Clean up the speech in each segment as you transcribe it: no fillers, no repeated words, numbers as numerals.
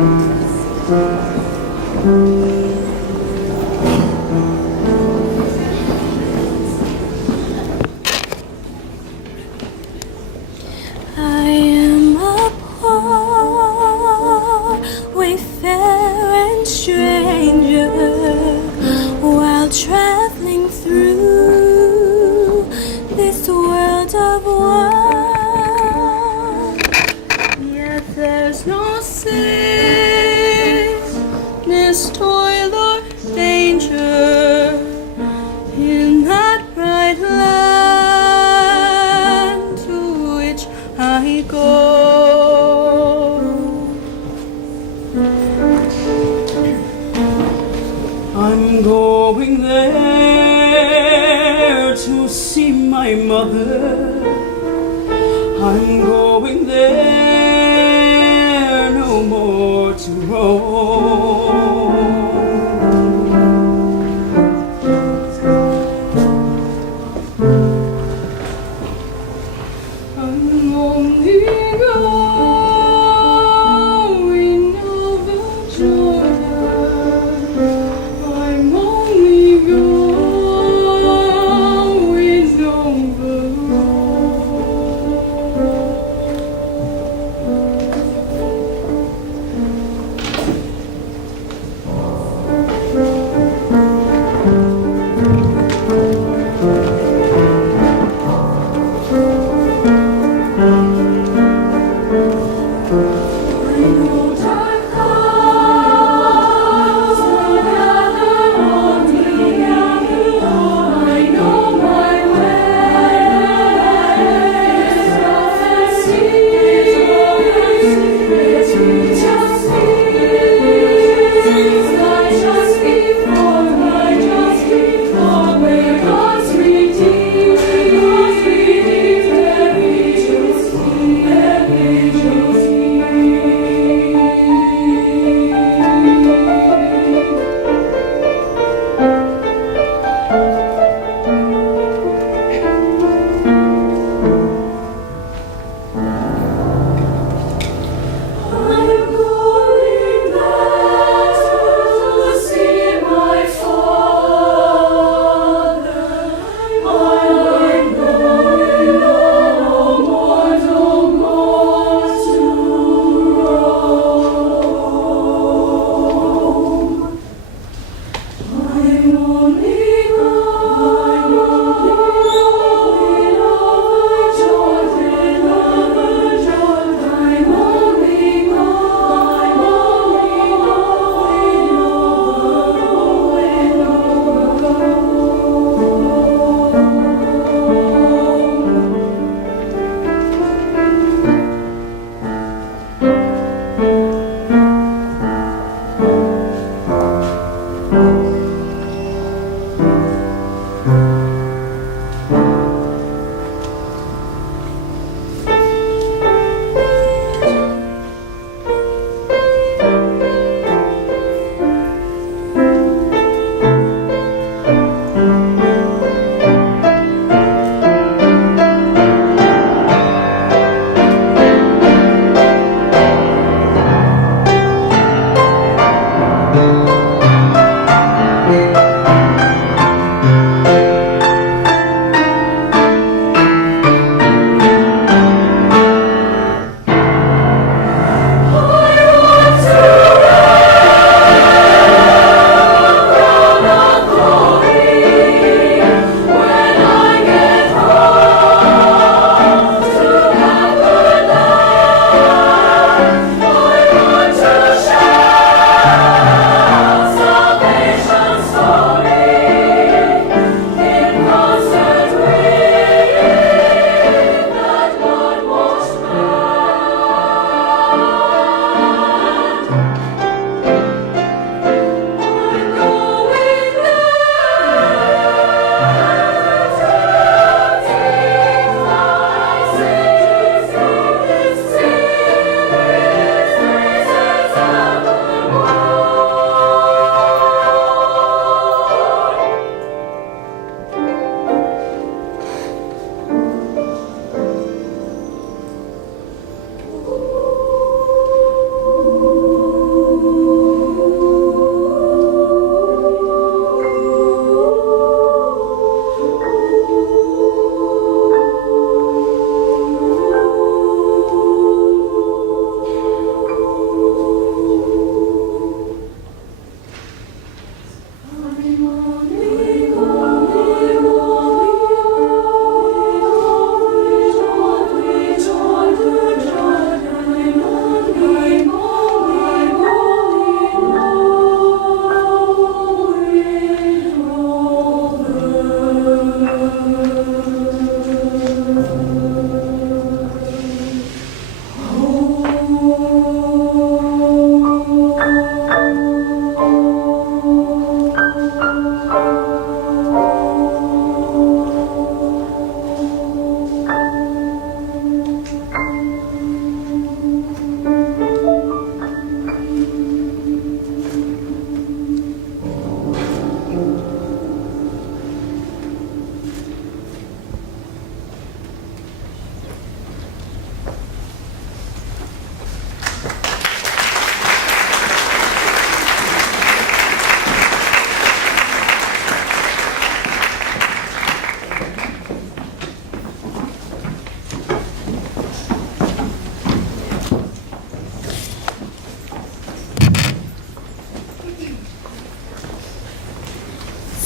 I am a poor wayfaring stranger while traveling through this world of war. Yet there's no sickness, toil, or danger in that bright land to which I go. I'm going there to see my mother. I'm going there no more to roam. I'm only going over Jordan. I'm only going over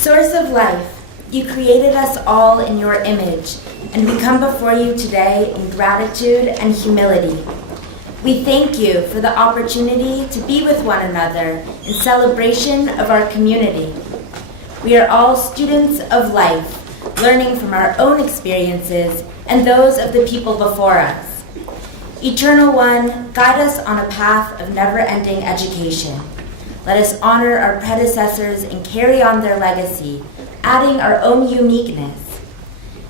Source of life, you created us all in your image, and we come before you today in gratitude and humility. We thank you for the opportunity to be with one another in celebration of our community. We are all students of life, learning from our own experiences and those of the people before us. Eternal One, guide us on a path of never-ending education. Let us honor our predecessors and carry on their legacy, adding our own uniqueness.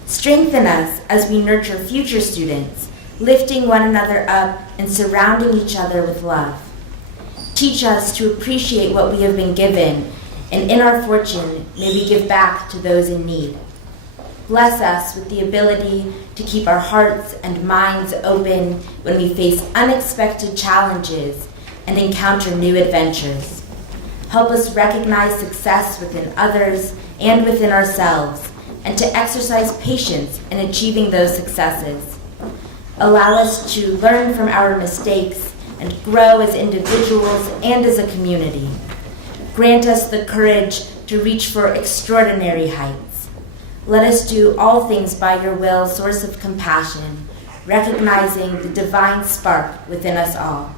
Strengthen us as we nurture future students, lifting one another up and surrounding each other with love. Teach us to appreciate what we have been given, and in our fortune, may we give back to those in need. Bless us with the ability to keep our hearts and minds open when we face unexpected challenges and encounter new adventures. Help us recognize success within others and within ourselves, and to exercise patience in achieving those successes. Allow us to learn from our mistakes and grow as individuals and as a community. Grant us the courage to reach for extraordinary heights. Let us do all things by your will, source of compassion, recognizing the divine spark within us all.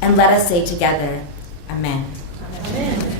And let us say together, Amen. Amen.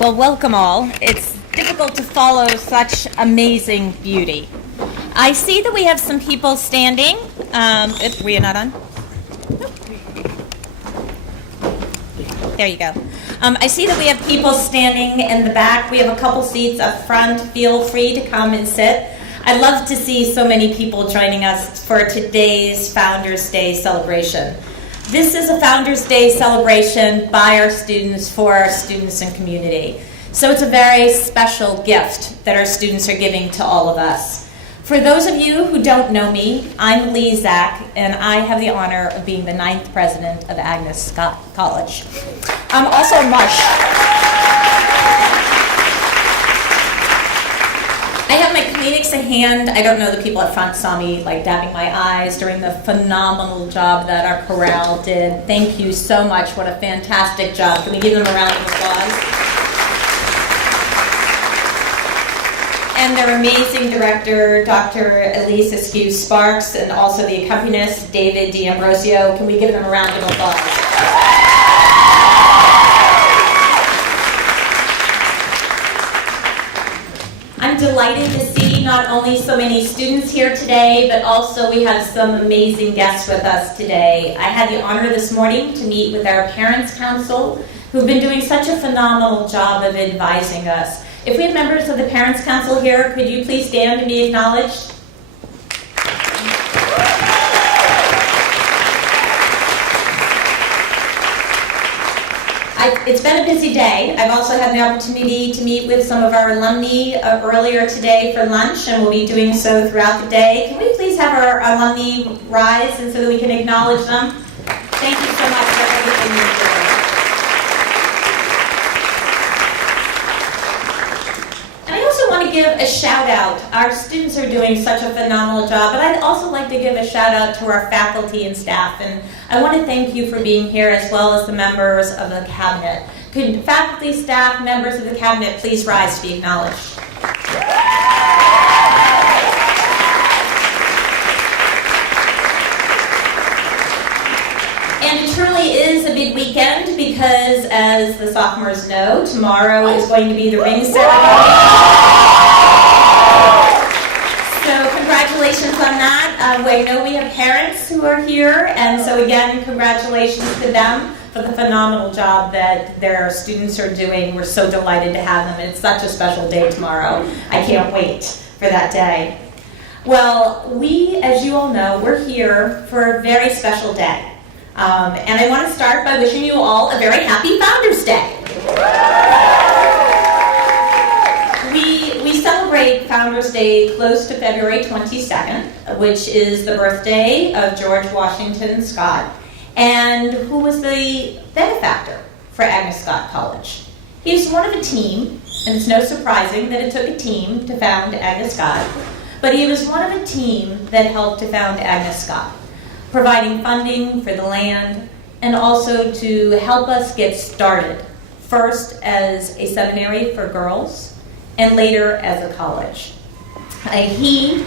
Well, welcome all. It's difficult to follow such amazing beauty. I see that we have some people standing. We are not on? There you go. I see that we have people standing in the back. We have a couple seats up front. Feel free to come and sit. I'd love to see so many people joining us for today's Founders Day celebration. This is a Founders Day celebration by our students, for our students and community. So it's a very special gift that our students are giving to all of us. For those of you who don't know me, I'm Lee Zach, and I have the honor of being the 9th president of Agnes Scott College. I'm also I have my comedics at hand. I don't know, the people at front saw me like dabbing my eyes during the phenomenal job that our chorale did. Thank you so much. What a fantastic job. Can we give them a round of applause? And their amazing director, Dr. Elise Askew Sparks, and also the accompanist, David D'Ambrosio. Can we give them a round of applause? I'm I'm delighted to see not only so many students here today, but also we have some amazing guests with us today. I had the honor this morning to meet with our Parents Council, who've been doing such a phenomenal job of advising us. If we have members of the Parents Council here, could you please stand and be acknowledged? It's been a busy day. I've also had the opportunity to meet with some of our alumni earlier today for lunch, and we'll be doing so throughout the day. Can we please have our alumni rise and so that we can acknowledge them? Thank you so much for everything you do. And I also want to give a shout out. Our students are doing such a phenomenal job, but I'd also like to give a shout out to our faculty and staff. And I want to thank you for being here, as well as the members of the cabinet. Could faculty, staff, members of the cabinet please rise to be acknowledged? And it truly is a big weekend because, as the sophomores know, tomorrow is going to be the ring ceremony. So congratulations on that. I know we have parents who are here, and so again, congratulations to them for the phenomenal job that their students are doing. We're so delighted to have them. It's such a special day tomorrow. I can't wait for that day. Well, we, as you all know, we're here for a very special day. And I want to start by wishing you all a very happy Founders Day. We celebrate Founders Day close to February 22nd, which is the birthday of George Washington Scott, and who was the benefactor for Agnes Scott College. He was one of a team, and it's no surprising that it took a team to found Agnes Scott, but he was one of a team that helped to found Agnes Scott, providing funding for the land and also to help us get started, first as a seminary for girls and later as a college. He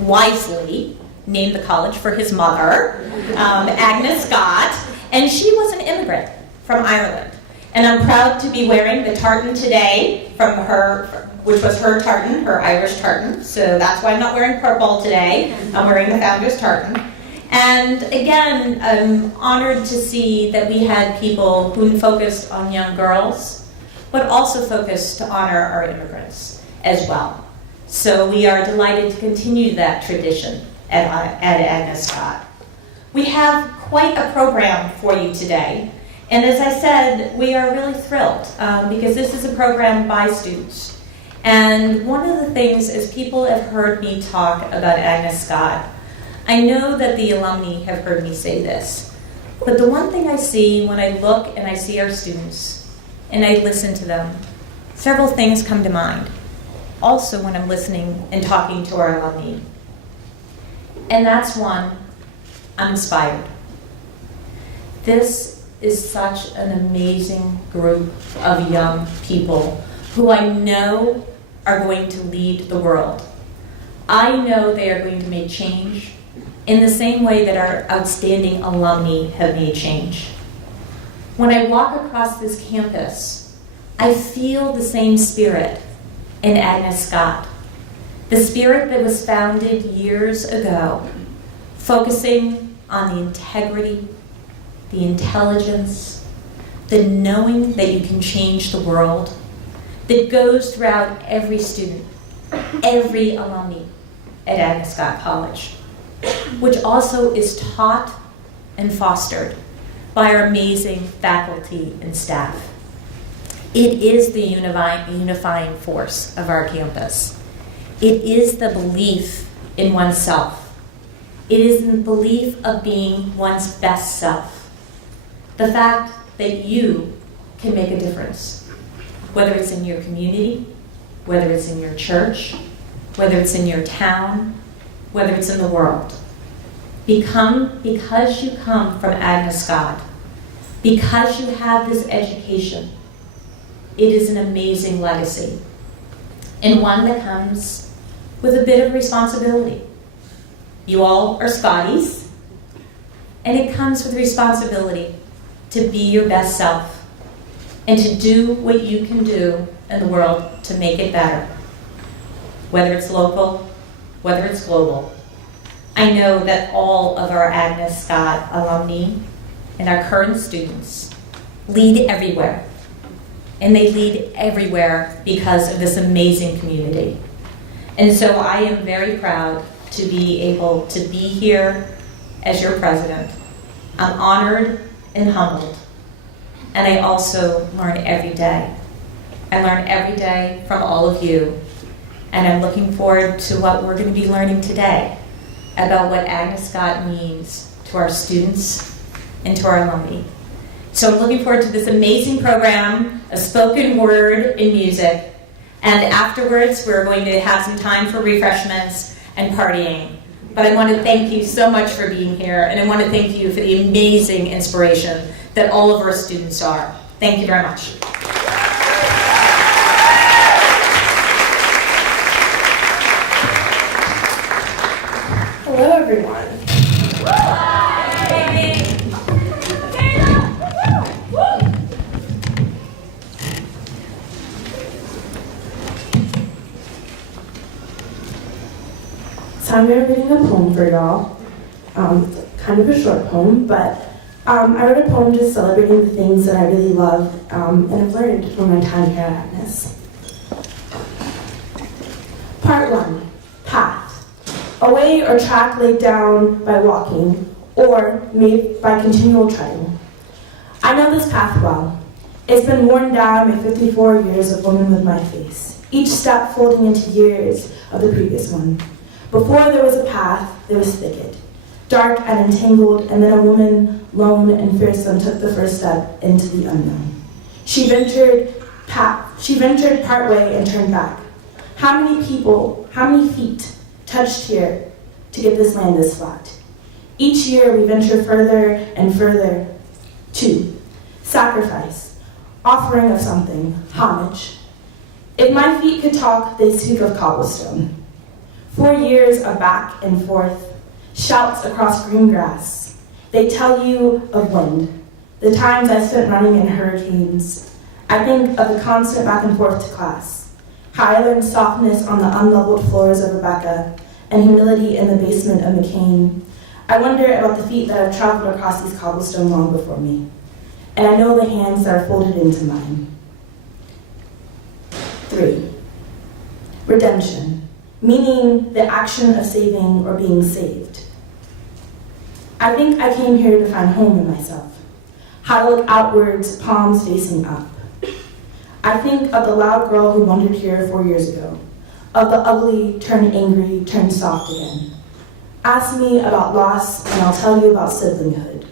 wisely named the college for his mother, Agnes Scott, and she was an immigrant from Ireland. And I'm proud to be wearing the tartan today from her, which was her tartan, her Irish tartan. So that's why I'm not wearing purple today. I'm wearing the founder's tartan. And again, I'm honored to see that we had people who focused on young girls, but also focused to honor our immigrants as well. So we are delighted to continue that tradition at Agnes Scott. We have quite a program for you today. And as I said, we are really thrilled because this is a program by students. And one of the things is people have heard me talk about Agnes Scott. I know that the alumni have heard me say this, but the one thing I see when I look and I see our students and I listen to them, several things come to mind. Also when I'm listening and talking to our alumni. And that's one, I'm inspired. This is such an amazing group of young people who I know are going to lead the world. I know they are going to make change in the same way that our outstanding alumni have made change. When I walk across this campus, I feel the same spirit in Agnes Scott. The spirit that was founded years ago, focusing on the integrity, the intelligence, the knowing that you can change the world, that goes throughout every student, every alumni at Agnes Scott College, which also is taught and fostered by our amazing faculty and staff. It is the unifying force of our campus. It is the belief in oneself. It is the belief of being one's best self. The fact that you can make a difference, whether it's in your community, whether it's in your church, whether it's in your town, whether it's in the world. Because you come from Agnes Scott, because you have this education, it is an amazing legacy, and one that comes with a bit of responsibility. You all are Scotties, and it comes with responsibility to be your best self and to do what you can do in the world to make it better. whether it's local, whether it's global. I know that all of our Agnes Scott alumni and our current students lead everywhere. And they lead everywhere because of this amazing community. And so I am very proud to be able to be here as your president. I'm honored and humbled. And I also learn every day. I learn every day from all of you. And I'm looking forward to what we're going to be learning today about what Agnes Scott means to our students and to our alumni. So I'm looking forward to this amazing program of spoken word and music. And afterwards, we're going to have some time for refreshments and partying. But I want to thank you so much for being here, and I want to thank you for the amazing inspiration that all of our students are. Thank you very much. Hello, everyone. So I'm going to be reading a poem for y'all. Kind of a short poem, but I wrote a poem just celebrating the things that I really love and have learned from my time here at Agnes. Part 1, Path. A way or track laid down by walking, or made by continual treading. I know this path well. It's been worn down by 54 years of woman with my face, each step folding into years of the previous one. Before there was a path, there was thicket, dark and entangled, and then a woman, lone and fearsome, took the first step into the unknown. She ventured part way and turned back. How many people, how many feet touched here to get this land this flat? Each year we venture further and further to sacrifice, offering of something, homage. If my feet could talk, they'd speak of cobblestone. 4 years of back and forth, shouts across green grass. They tell you of wind, the times I spent running in hurricanes. I think of the constant back and forth to class, how I learned softness on the unleveled floors of Rebecca and humility in the basement of McCain. I wonder about the feet that have traveled across these cobblestone long before me, and I know the hands that are folded into mine. 3. Redemption. Meaning the action of saving or being saved. I think I came here to find home in myself, how to look outwards, palms facing up. I think of the loud girl who wandered here 4 years ago, of the ugly, turned angry, turned soft again. Ask me about loss, and I'll tell you about siblinghood,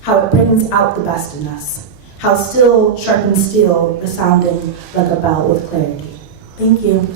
how it brings out the best in us, how still sharpens steel, resounding like a bell with clarity. Thank you.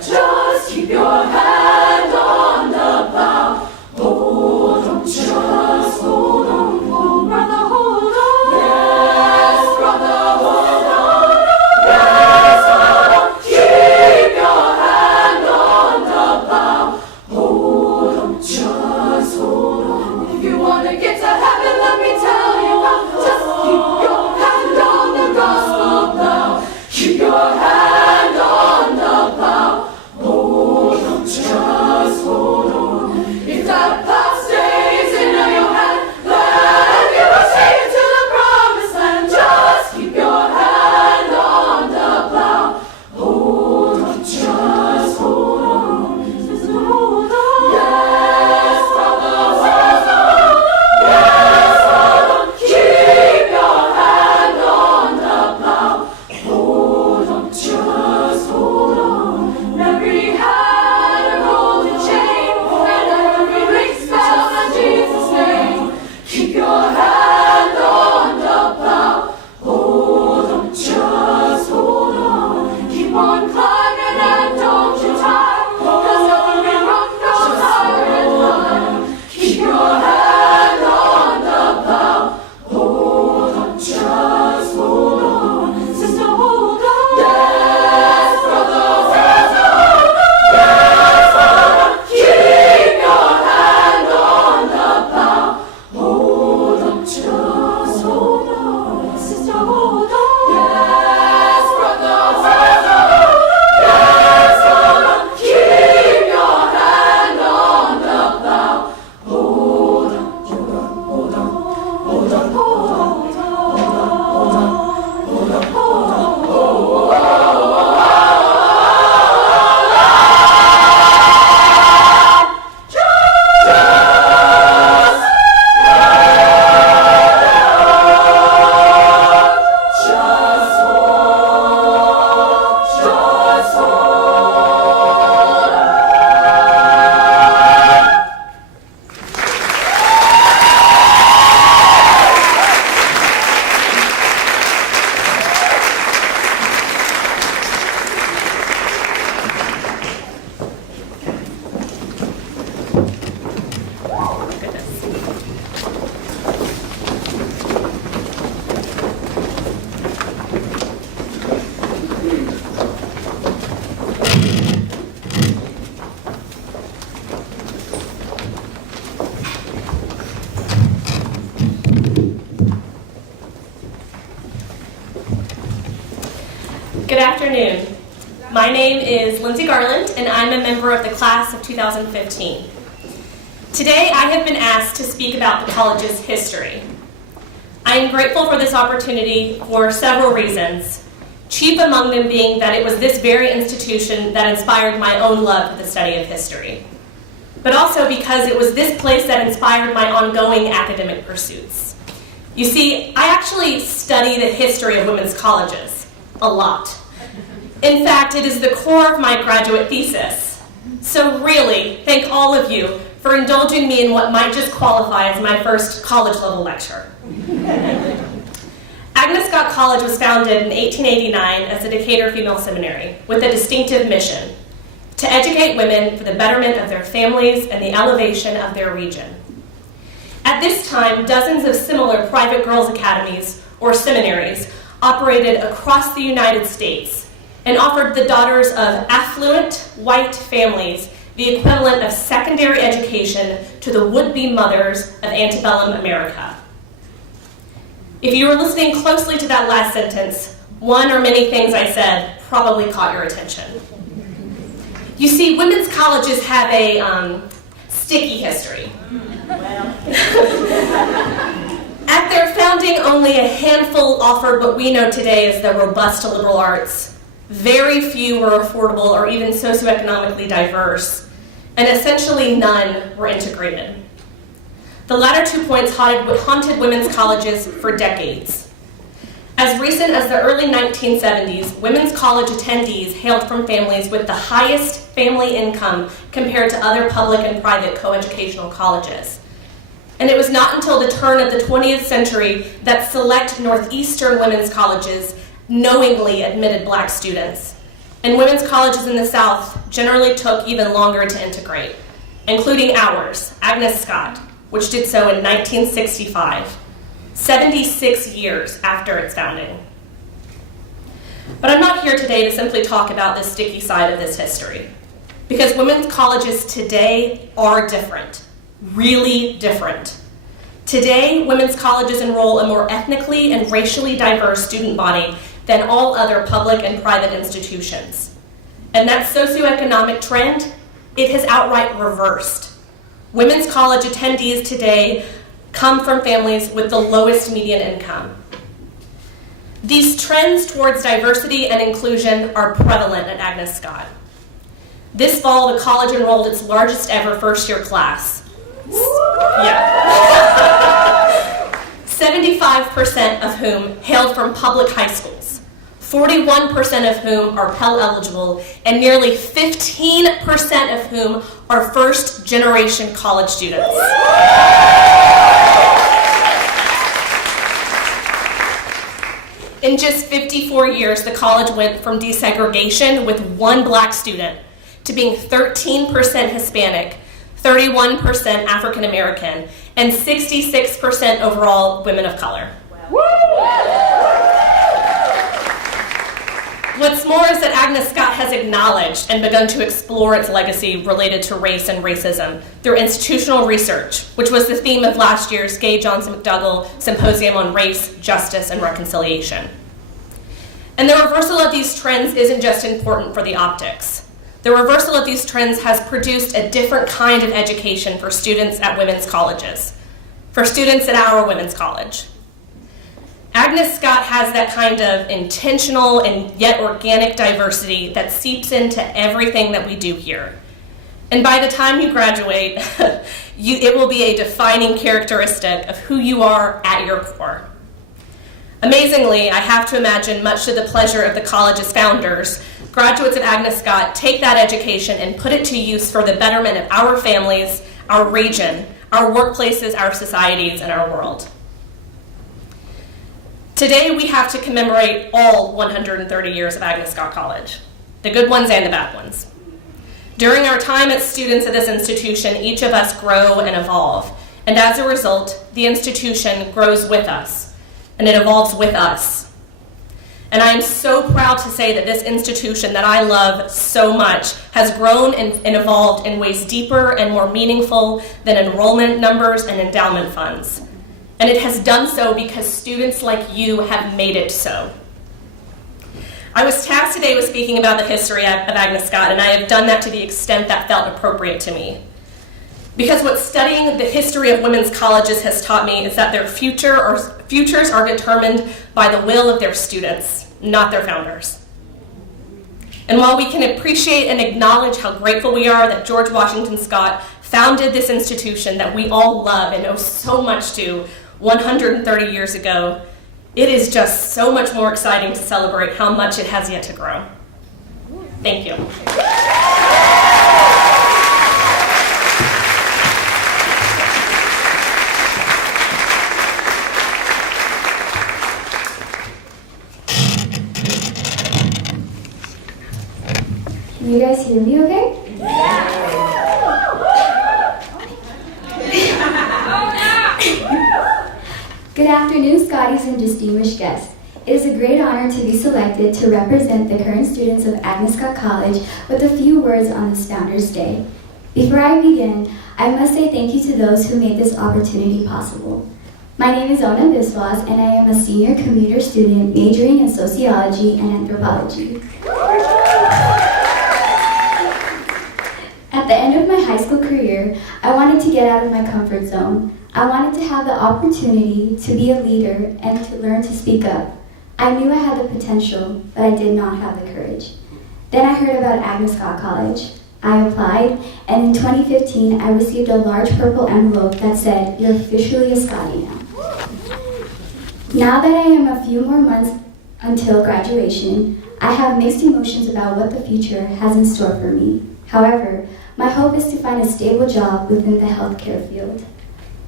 Just keep your hand on the Good afternoon. My name is Lindsay Garland, and I'm a member of the class of 2015. Today, I have been asked to speak about the college's history. I am grateful for this opportunity for several reasons, chief among them being that it was this very institution that inspired my own love for the study of history, but also because it was this place that inspired my ongoing academic pursuits. You see, I actually study the history of women's colleges a lot. In fact, it is the core of my graduate thesis. So really, thank all of you for indulging me in what might just qualify as my first college-level lecture. Agnes Scott College was founded in 1889 as a Decatur female seminary with a distinctive mission: to educate women for the betterment of their families and the elevation of their region. At this time, dozens of similar private girls' academies, or seminaries, operated across the United States and offered the daughters of affluent white families the equivalent of secondary education to the would-be mothers of antebellum America. If you were listening closely to that last sentence, one or many things I said probably caught your attention. You see, women's colleges have a sticky history. At their founding, only a handful offered what we know today as the robust liberal arts. Very few were affordable or even socioeconomically diverse, and essentially none were integrated. The latter 2 points haunted women's colleges for decades. As recent as the early 1970s, women's college attendees hailed from families with the highest family income compared to other public and private coeducational colleges. And it was not until the turn of the 20th century that select Northeastern women's colleges knowingly admitted black students. And women's colleges in the South generally took even longer to integrate, including ours, Agnes Scott, which did so in 1965, 76 years after its founding. But I'm not here today to simply talk about the sticky side of this history, because women's colleges today are different, really different. Today, women's colleges enroll a more ethnically and racially diverse student body than all other public and private institutions. And that socioeconomic trend, it has outright reversed. Women's college attendees today come from families with the lowest median income. These trends towards diversity and inclusion are prevalent at Agnes Scott. This fall, the college enrolled its largest ever first-year class. 75% of whom hailed from public high schools, 41% of whom are Pell eligible, and nearly 15% of whom are first-generation college students. In just 54 years, the college went from desegregation with one black student to being 13% Hispanic, 31% African American, and 66% overall women of color. What's more is that Agnes Scott has acknowledged and begun to explore its legacy related to race and racism through institutional research, which was the theme of last year's Gay Johnson McDougall Symposium on Race, Justice, and Reconciliation. And the reversal of these trends isn't just important for the optics. The reversal of these trends has produced a different kind of education for students at women's colleges, for students at our women's college. Agnes Scott has that kind of intentional and yet organic diversity that seeps into everything that we do here. And by the time you graduate, it will be a defining characteristic of who you are at your core. Amazingly, I have to imagine, much to the pleasure of the college's founders, graduates of Agnes Scott take that education and put it to use for the betterment of our families, our region, our workplaces, our societies, and our world. Today, we have to commemorate all 130 years of Agnes Scott College, the good ones and the bad ones. During our time as students at this institution, each of us grow and evolve, and as a result, the institution grows with us, and it evolves with us. And I am so proud to say that this institution that I love so much has grown and evolved in ways deeper and more meaningful than enrollment numbers and endowment funds. And it has done so because students like you have made it so. I was tasked today with speaking about the history of Agnes Scott, and I have done that to the extent that felt appropriate to me. Because what studying the history of women's colleges has taught me is that their futures are determined by the will of their students, not their founders. And while we can appreciate and acknowledge how grateful we are that George Washington Scott founded this institution that we all love and owe so much to 130 years ago, it is just so much more exciting to celebrate how much it has yet to grow. Thank you. Can you guys hear me okay? Good afternoon, Scotties and distinguished guests. It is a great honor to be selected to represent the current students of Agnes Scott College with a few words on this Founders Day. Before I begin, I must say thank you to those who made this opportunity possible. My name is Ona Biswas, and I am a senior commuter student majoring in sociology and anthropology. At the end of my high school career, I wanted to get out of my comfort zone. I wanted to have the opportunity to be a leader and to learn to speak up. I knew I had the potential, but I did not have the courage. Then I heard about Agnes Scott College. I applied, and in 2015, I received a large purple envelope that said, "You're officially a Scottie now." Now that I am a few more months until graduation, I have mixed emotions about what the future has in store for me. However, my hope is to find a stable job within the healthcare field.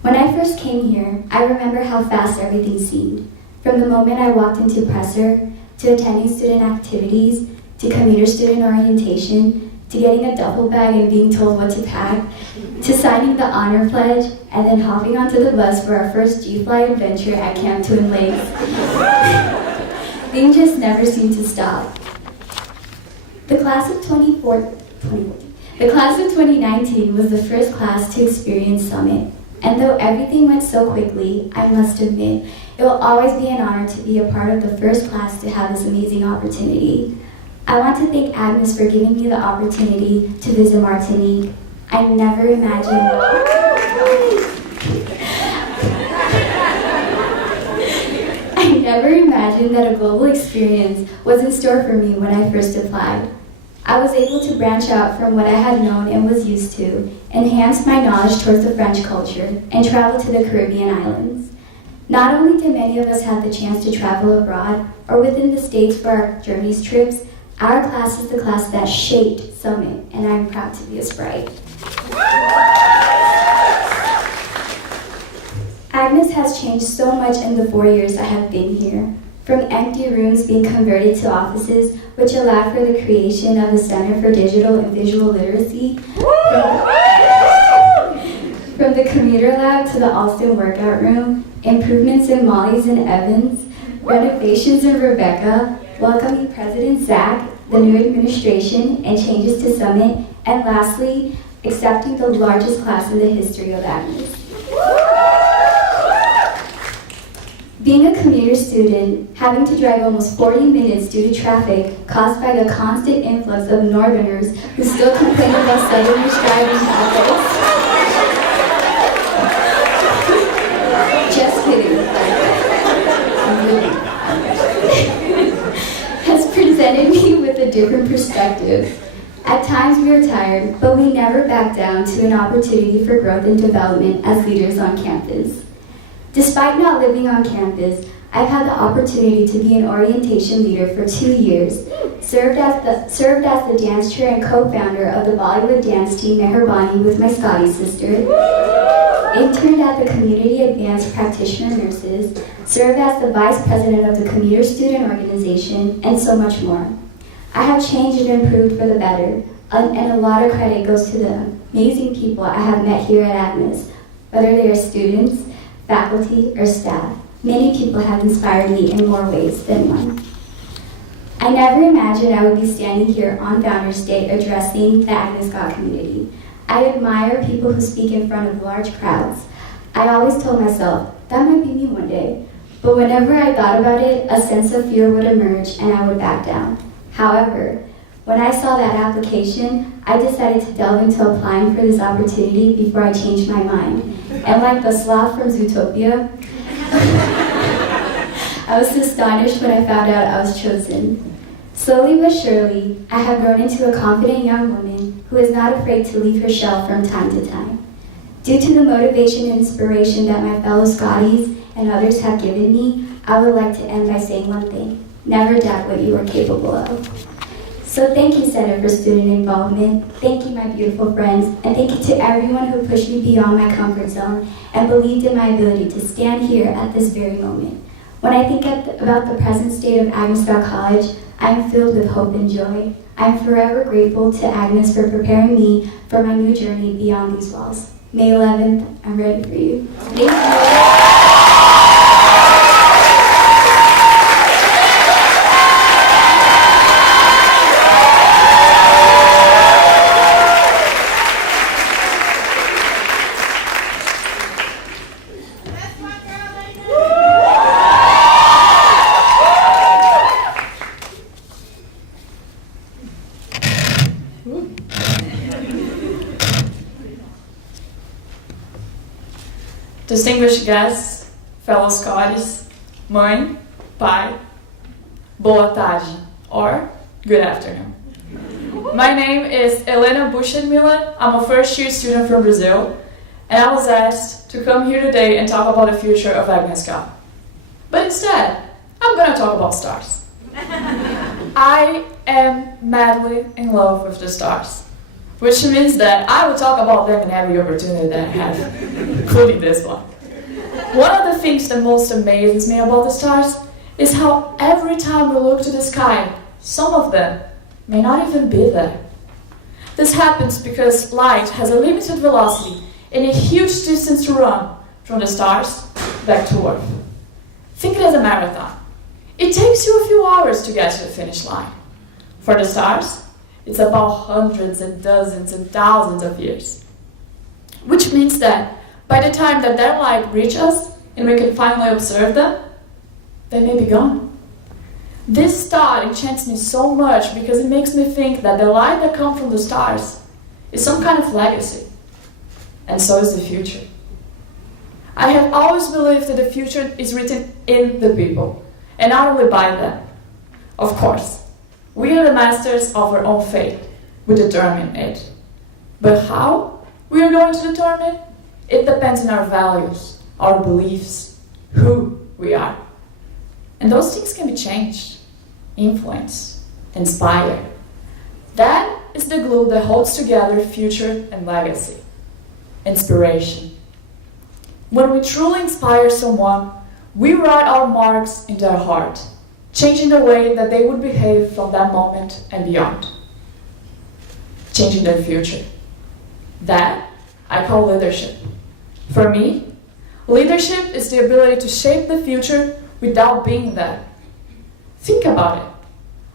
When I first came here, I remember how fast everything seemed. From the moment I walked into Presser, to attending student activities, to commuter student orientation, to getting a duffel bag and being told what to pack, to signing the honor pledge, and then hopping onto the bus for our first G-Fly adventure at Camp Twin Lakes. Things just never seemed to stop. The class of 2019 was the first class to experience Summit. And though everything went so quickly, I must admit, it will always be an honor to be a part of the first class to have this amazing opportunity. I want to thank Agnes for giving me the opportunity to visit Martinique. I never imagined that a global experience was in store for me when I first applied. I was able to branch out from what I had known and was used to, enhance my knowledge towards the French culture, and travel to the Caribbean islands. Not only did many of us have the chance to travel abroad or within the States for our journeys trips, our class is the class that shaped Summit, and I'm proud to be a Sprite. Agnes has changed so much in the 4 years I have been here. From empty rooms being converted to offices, which allowed for the creation of the Center for Digital and Visual Literacy, from the commuter lab to the Alston workout room, improvements in Molly's and Evans, renovations in Rebecca, welcoming President Zach, the new administration, and changes to Summit, and lastly, accepting the largest class in the history of Agnes. Being a commuter student, having to drive almost 40 minutes due to traffic caused by the constant influx of northerners who still complain about southerners driving habits. Just kidding. Has presented me with a different perspective. At times we are tired, but we never back down to an opportunity for growth and development as leaders on campus. Despite not living on campus, I've had the opportunity to be an orientation leader for 2 years, served as the dance chair and co-founder of the Bollywood dance team Meherbani with my Scottie sister, interned at the Community Advanced Practitioner Nurses, served as the vice president of the Commuter Student Organization, and so much more. I have changed and improved for the better, and a lot of credit goes to the amazing people I have met here at Agnes, whether they are students, faculty, or staff. Many people have inspired me in more ways than one. I never imagined I would be standing here on Founders Day addressing the Agnes Scott community. I admire people who speak in front of large crowds. I always told myself, that might be me one day. But whenever I thought about it, a sense of fear would emerge and I would back down. However, when I saw that application, I decided to delve into applying for this opportunity before I changed my mind. And like the sloth from Zootopia, I was astonished when I found out I was chosen. Slowly but surely, I have grown into a confident young woman who is not afraid to leave her shell from time to time. Due to the motivation and inspiration that my fellow Scotties and others have given me, I would like to end by saying one thing: never doubt what you are capable of. So thank you, Center for Student Involvement, thank you, my beautiful friends, and thank you to everyone who pushed me beyond my comfort zone and believed in my ability to stand here at this very moment. When I think about the present state of Agnes Scott College, I am filled with hope and joy. I am forever grateful to Agnes for preparing me for my new journey beyond these walls. May 11th, I'm ready for you. Thank you. Distinguished guests, fellow Scotties, mãe, pai, boa tarde, or good afternoon. My name is Helena Buchenmiller. I'm a first-year student from Brazil, and I was asked to come here today and talk about the future of Agnes Scott. But instead, I'm going to talk about stars. I am madly in love with the stars, which means that I will talk about them in every opportunity that I have, including this one. One of the things that most amazes me about the stars is how every time we look to the sky, some of them may not even be there. This happens because light has a limited velocity and a huge distance to run from the stars back to Earth. Think it as a marathon. It takes you a few hours to get to the finish line. For the stars, it's about hundreds and dozens and thousands of years. Which means that by the time that their light reaches us and we can finally observe them, they may be gone. This thought enchants me so much because it makes me think that the light that comes from the stars is some kind of legacy. And so is the future. I have always believed that the future is written in the people, and not only by them. Of course, we are the masters of our own fate. We determine it. But how we are going to determine it? It depends on our values, our beliefs, who we are. And those things can be changed, influenced, inspired. That is the glue that holds together future and legacy. Inspiration. When we truly inspire someone, we write our marks in their heart, changing the way that they would behave from that moment and beyond. Changing their future. That I call leadership. For me, leadership is the ability to shape the future without being there. Think about it.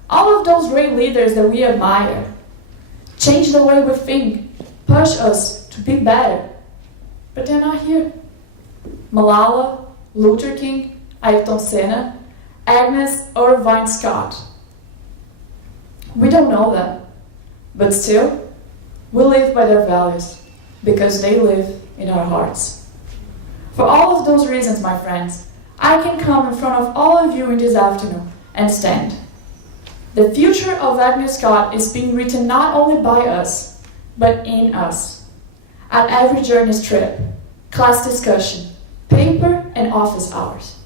All of those great leaders that we admire change the way we think, push us to be better. But they're not here. Malala, Luther King, Ayrton Senna, Agnes Irvine Scott. We don't know them, but still, we live by their values because they live in our hearts. For all of those reasons, my friends, I can come in front of all of you in this afternoon and stand. The future of Agnes Scott is being written not only by us, but in us. At every journey trip, class discussion, paper and office hours,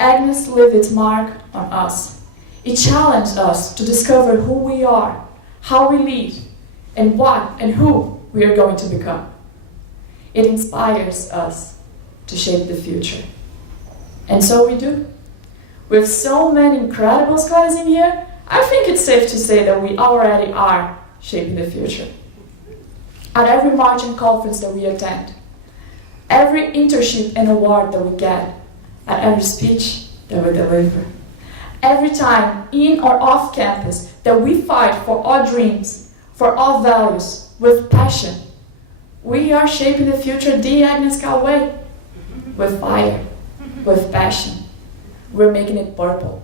Agnes left its mark on us. It challenged us to discover who we are, how we lead, and what and who we are going to become. It inspires us to shape the future. And so we do. With so many incredible Scotties in here, I think it's safe to say that we already are shaping the future. At every march and conference that we attend, every internship and award that we get, at every speech that we deliver, every time in or off campus that we fight for our dreams, for our values, with passion, we are shaping the future the Agnes Scott way, with fire, with passion, we're making it purple.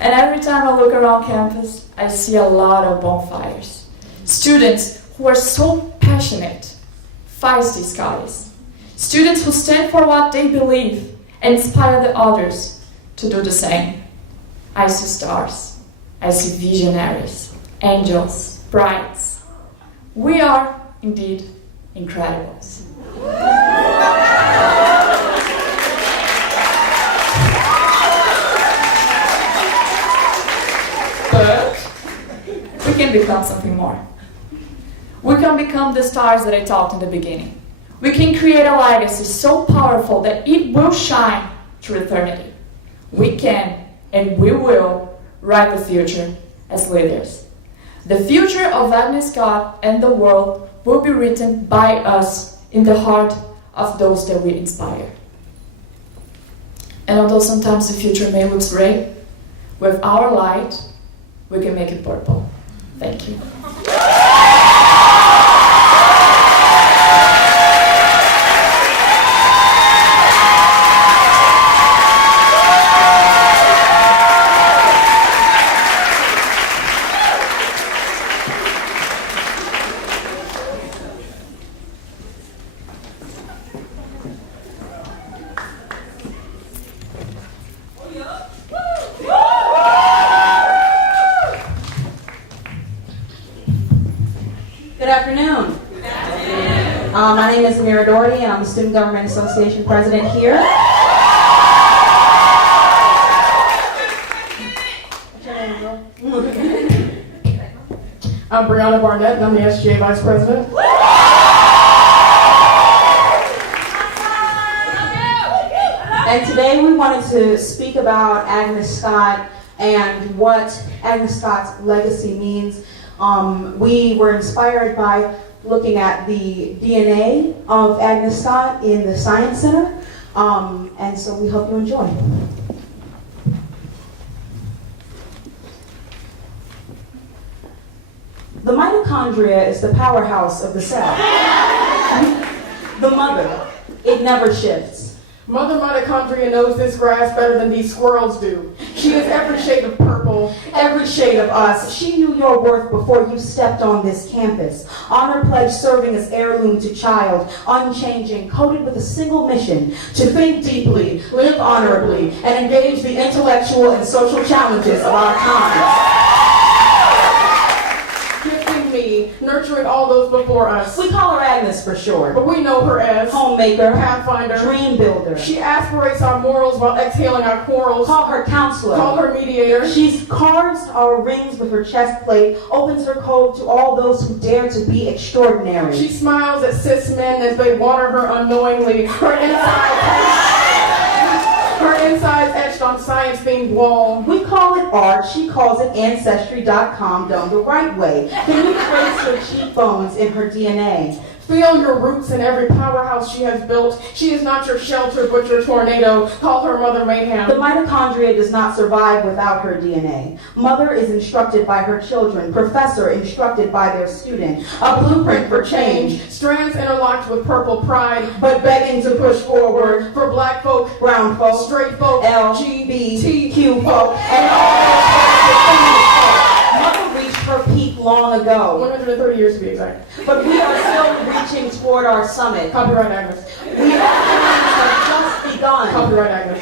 And every time I look around campus, I see a lot of bonfires. Students who are so passionate, feisty Scotties. Students who stand for what they believe and inspire the others to do the same. I see stars. I see visionaries, angels, brides. We are, indeed, incredibles. But we can become something more. We can become the stars that I talked in the beginning. We can create a legacy so powerful that it will shine through eternity. We can and we will write the future as leaders. The future of Agnes Scott and the world will be written by us in the heart of those that we inspire. And although sometimes the future may look gray, with our light, we can make it purple. Thank you. Good afternoon. My name is Amira Doherty, and I'm the Student Government Association president here. I'm Brianna Barnett, and I'm the SGA vice president. And today we wanted to speak about Agnes Scott and what Agnes Scott's legacy means. We were inspired by looking at the DNA of Agnes Scott in the Science Center, and so we hope you enjoy. The mitochondria is the powerhouse of the cell. The mother, it never shifts. Mother mitochondria knows this grass better than these squirrels do. She is every shade of purple, Every shade of us. She knew your worth before you stepped on this campus. Honor pledge serving as heirloom to child, unchanging, coded with a single mission: to think deeply, live honorably, and engage the intellectual and social challenges of our time. gifting me, nurturing all those before us. We call her Agnes for short. But we know her as Homemaker, Pathfinder, dream builder. She aspirates our morals while exhaling our quarrels. Call her counselor. Call her mediator. She carves our rings with her chest plate, opens her code to all those who dare to be extraordinary. She smiles at cis men as they water her unknowingly. Her insides etched on science-themed wall. We call it art, she calls it Ancestry.com done the right way. Can you trace her cheekbones in her DNA? Feel your roots in every powerhouse she has built. She is not your shelter, but your tornado. Call her Mother Mayhem. The mitochondria does not survive without her DNA. Mother is instructed by her children, professor instructed by their student. A blueprint for change. Strands interlocked with purple pride, But begging to push forward, for black folk, brown folk, straight folk, LGBTQ folk, and all those Mother reached her peak long ago, 130 years to be exact. but we are still reaching toward our summit. Copyright Agnes. We have just begun. Copyright Agnes.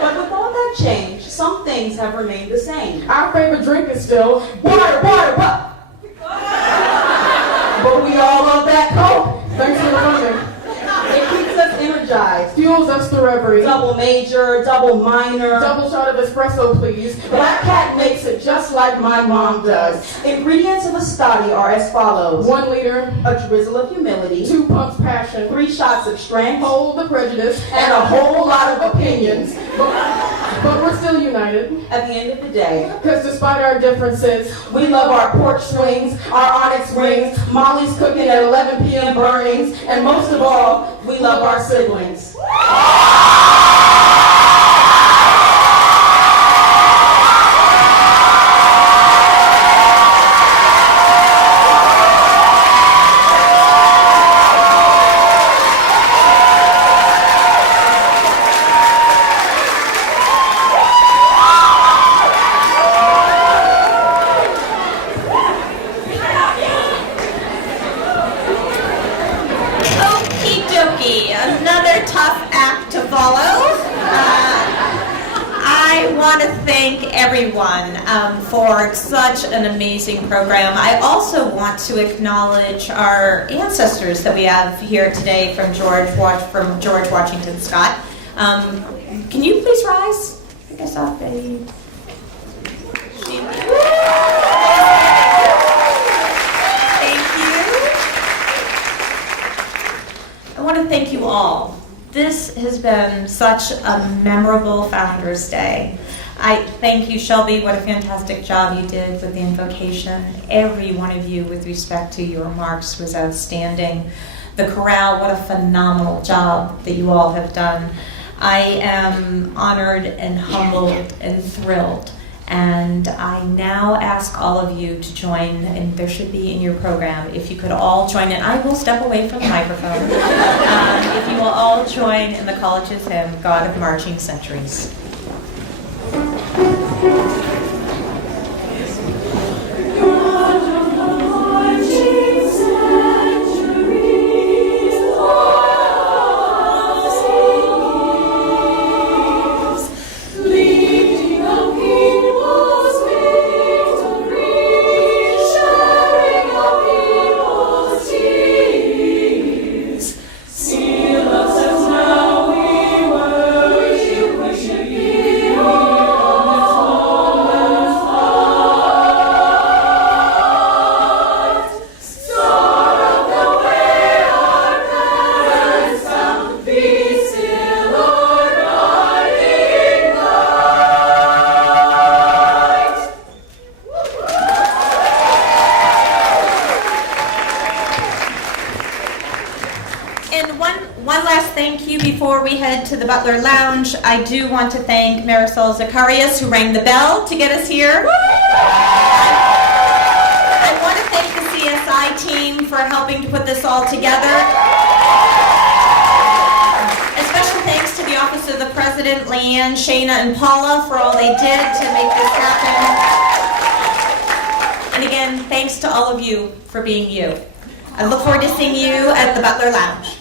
But with all that change, some things have remained the same. Our favorite drink is still Water, water, what? But we all love that Coke. thanks for the funding. It keeps us energized. Fuels us through every Double major, double minor. double shot of espresso, please. Black Cat makes it just like my mom does. Ingredients of a Scotty are as follows: 1 liter, a drizzle of humility, 2 pumps passion, 3 shots of strength, hold the prejudice, and a whole lot of opinions. But we're still united, At the end of the day, because despite our differences, we love our porch swings, our onyx rings, Molly's cooking at 11 p.m. burnings, and most of all, we love our siblings. want to thank everyone for such an amazing program. I also want to acknowledge our ancestors that we have here today from George Washington Scott. Can you please rise? Pick us up, baby. Thank you. I want to thank you all. This has been such a memorable Founders Day. I thank you, Shelby. What a fantastic job you did with the invocation. Every one of you, with respect to your remarks, was outstanding. The chorale, what a phenomenal job that you all have done. I am honored and humbled and thrilled. And I now ask all of you to join, and there should be in your program, if you could all join in. I will step away from the microphone. If you will all join in the college's hymn, God of Marching Centuries. To the Butler Lounge, I do want to thank Marisol Zacharias, who rang the bell to get us here. I want to thank the CSI team for helping to put this all together. A special thanks to the Office of the President, Leanne, Shayna, and Paula for all they did to make this happen. And again, thanks to all of you for being you. I look forward to seeing you at the Butler Lounge.